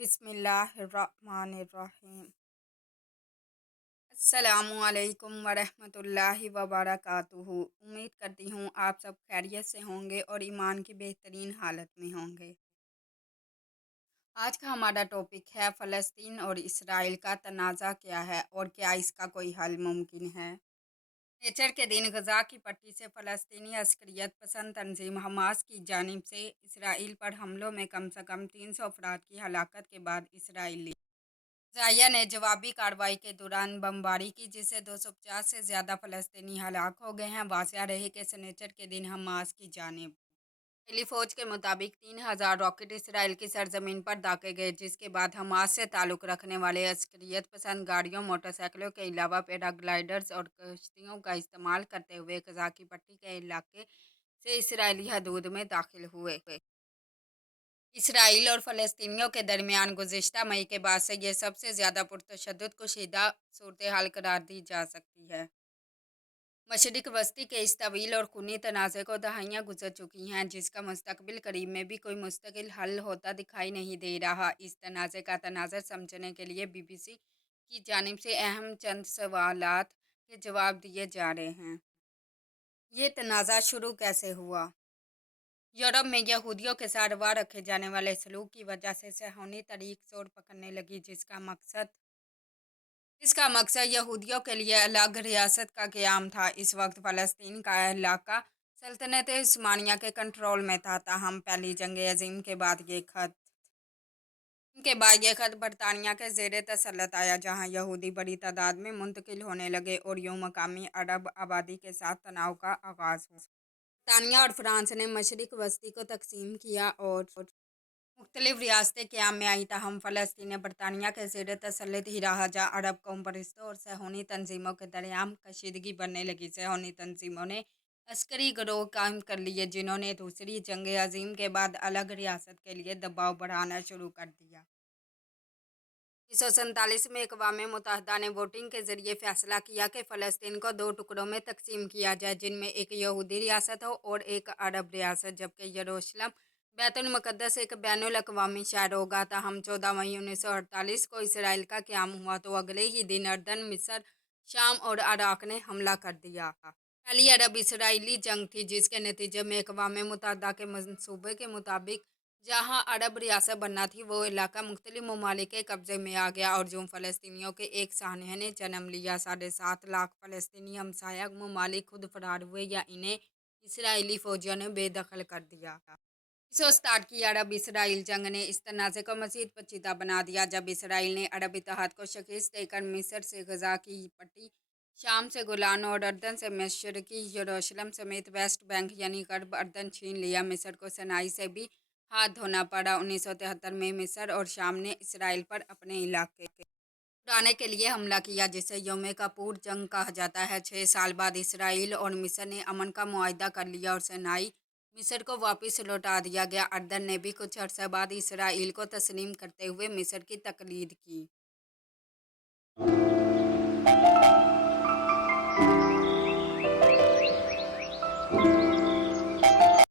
बिस्मिल्लाहिर्रहमानिर्रहीम। अस्सलामु अलैकुम वरहमतुल्लाहि वबरकातुहू। उम्मीद करती हूँ आप सब खैरियत से होंगे और ईमान की बेहतरीन हालत में होंगे। आज का हमारा टॉपिक है फ़लस्तीन और इसराइल का तनाज़ा क्या है और क्या इसका कोई हल मुमकिन है। नेचर के दिन गजा की पट्टी से फ़लस्तीनी अस्करियत पसंद तंजीम हमास की जानिब से इसराइल पर हमलों में कम से कम 300 अफराद की हलाकत के बाद इसराइली फ़ज़ाइया ने जवाबी कार्रवाई के दौरान बमबारी की, जिससे 250 से ज़्यादा फ़लस्तीनी हलाक हो गए हैं। वाक़या रहे कि शनिचर के दिन हमास की जानिब इसराइली फ़ौज के मुताबिक 3000 रॉकेट इसराइल की सरजमीन पर दागे गए, जिसके बाद हमास से ताल्लुक़ रखने वाले अस्करियत पसंद गाड़ियों, मोटरसाइकिलों के अलावा पैराग्लाइडर्स और कश्तियों का इस्तेमाल करते हुए गजा की पट्टी के इलाके से इसराइली हदूद में दाखिल हुए। इसराइल और फ़लस्तीनियों के दरमियान गुज़िश्ता मई के बाद से ये सबसे ज़्यादा पुरतशद्दुद कशीदा सूरत-ए-हाल करार दी जा सकती है। मशरिक़ वस्ती के इस तवील और खूनी तनाज़े को दहाइयाँ गुज़र चुकी हैं, जिसका मुस्तक़बिल करीब में भी कोई मुस्तकिल हल होता दिखाई नहीं दे रहा। इस तनाज़े का तनाज़र समझने के लिए BBC की जानिब से अहम चंद सवालात के जवाब दिए जा रहे हैं। ये तनाज़ा शुरू कैसे हुआ? यूरोप में यहूदियों के साथ रवा रखे जाने वाले सलूक की वजह से सहोनी तहरीक जोर पकड़ने लगी, जिसका मकसद यहूदियों के लिए अलग रियासत का क़याम था। इस वक्त फ़लस्तीन का इलाका सल्तनत उस्मानिया के कंट्रोल में था। ताहम पहली जंग अज़ीम के बाद ये ख़त बरतानिया के ज़ेर तसल्लुत आया, जहाँ यहूदी बड़ी तादाद में मुंतकिल होने लगे और यूं मकामी अरब आबादी के साथ तनाव का आगाज़ हुआ। बरतानिया और फ़्रांस ने मशरिक़ वस्ती को तकसीम किया और मुख्तलिफ रियासतें क़याम में आईं। ताहम फ़लस्तीन बरतानिया के ज़ेर तसल्लुत ही रहा, जहाँ अरब कौम परस्तों और सहोनी तंजीमों के दरमियान कशीदगी बढ़ने लगी। सहोनी तंजीमों ने अस्करी गिरोह कायम कर लिए, जिन्होंने दूसरी जंग अज़ीम के बाद अलग रियासत के लिए दबाव बढ़ाना शुरू कर दिया। 1947 में अक़वाम मुत्तहिदा ने वोटिंग के ज़रिए फ़ैसला किया कि फ़लस्तीन को 2 टुकड़ों में तकसीम किया जाए, जिनमें एक यहूदी रियासत हो और एक अरब रियासत, जबकि यरूशलेम बैतुल मुक़द्दस एक बैनुल अक़वामी शहर होगा। ताहम 14 मई 1948 को इसराइल का क़याम हुआ तो अगले ही दिन अर्दन, मिस्र, शाम और इराक़ ने हमला कर दिया। पहली अरब इसराइली जंग थी, जिसके नतीजे में अक़वाम मुत्तहिदा के मंसूबे के मुताबिक जहाँ अरब रियासत बनना थी, वो इलाका मुख्तलिफ ममालिक के कब्ज़े में आ गया और यूं फ़लस्तीनियों के एक सानहे ने जन्म लिया। 7.5 लाख फ़लस्तीनी हमसाया ममालिक खुद फरार हुए या इन्हें इसराइली फ़ौजियों ने बेदखल कर दिया। 1967 की अरब इसराइल जंग ने इस तनाज़े को मज़ीद पेचीदा बना दिया, जब इसराइल ने अरब इत्तेहाद को शिकस्त देकर मिस्र से गजा की पट्टी, शाम से गोलान और अर्दन से मशरिक़ी यरूशलेम समेत वेस्ट बैंक यानी गर्ब अर्दन छीन लिया। मिस्र को सिनाई से भी हाथ धोना पड़ा। 1973 में मिस्र और शाम ने इसराइल पर अपने इलाके उड़ाने के लिए हमला किया, जिसे यौम कपूर जंग कहा जाता है। 6 साल बाद इसराइल और मिस्र ने अमन का मुआहदा कर लिया और सिनाई मिस्र को वापस लौटा दिया गया। अर्दन ने भी कुछ अर्से बाद इसराइल को तस्लीम करते हुए मिस्र की तकलीद की।